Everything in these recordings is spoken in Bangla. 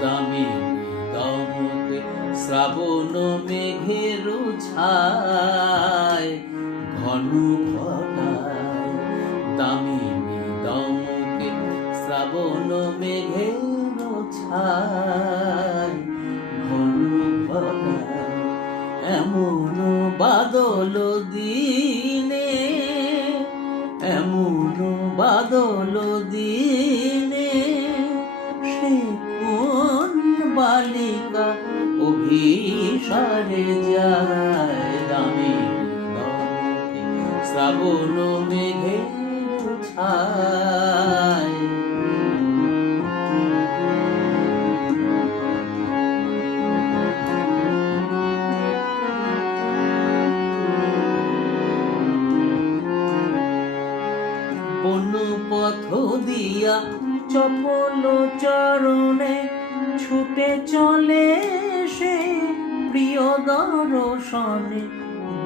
দামিনী দমকে শ্রাবণ মেঘের ছায় ঘন ঘটায়। দামিনী দমকে শ্রাবণ মেঘের ছায় ঘন ঘটায়। এমন বাদল দিনে, এমন বাদল দিনে সে কোন বালিকা অভিসারে যায়। দামিনী দমকে শ্রাবণ মেঘের ছায়। বন পথ দিয়া চপল চরণে ছুটে চলে সে প্রিয় দর্শনে।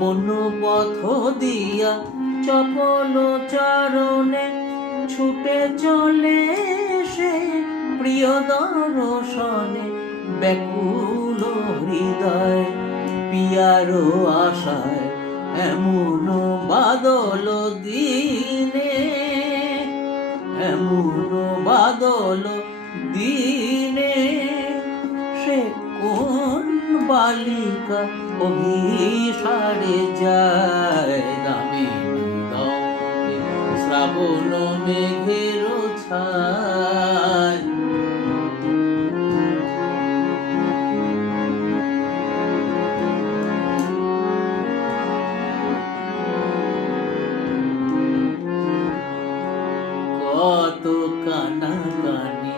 বন পথ দিয়া চপল চরণে ছুটে চলে সে প্রিয় দর্শনে। ব্যাকুল হৃদয় পিয়ার আশায় এমন বাদল দিনে, এমন বাদল দিনে সে কোন বালিকা অভিসারে যায়। দামিনী দমকে শ্রাবণ মেঘের ছায়। কত কানাকানি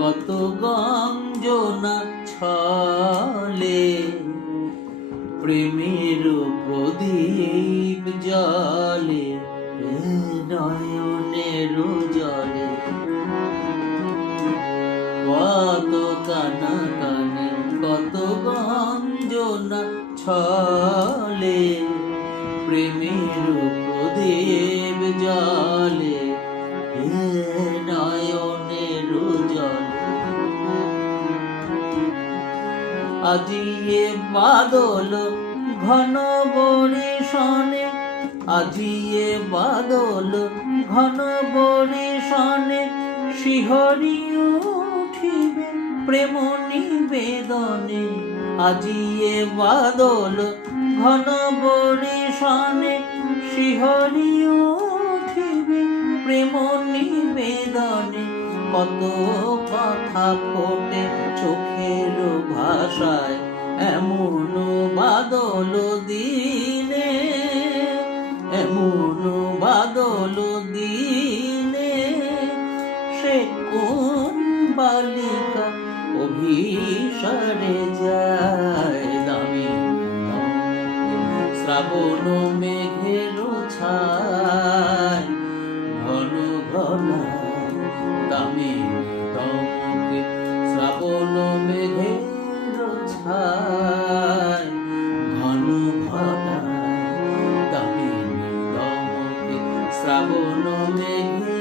কত গঞ্জনা ছলে, প্রেমের প্রদীপ জলে নয়নের জলে। কত কানাকানি কত গঞ্জনা ছলে, প্রেমের প্রদীপ জলে নয়নের জলে। আজি এ বাদল ঘন বরিশনে, আজি এ বাদল ঘন বরিশনে শিহরি উঠিবে প্রেম নিবেদনে। আজি এ বাদল ঘন বরিশনে শিহরি উঠিবে প্রেম নিবেদনে। কত কথা ফোটে চোখের ভাষায় এমন বাদল দিনে, এমন বাদল দিনে সে কোন বালিকা অভিসারে যায়। দামিনী দমকে শ্রাবণ মেঘের ছায় ঘন ঘটায়। দামিনী দমকে শ্রাবণ মেঘের ছায় ঘন ঘটায়। দামিনী দমকে শ্রাবণ মেঘের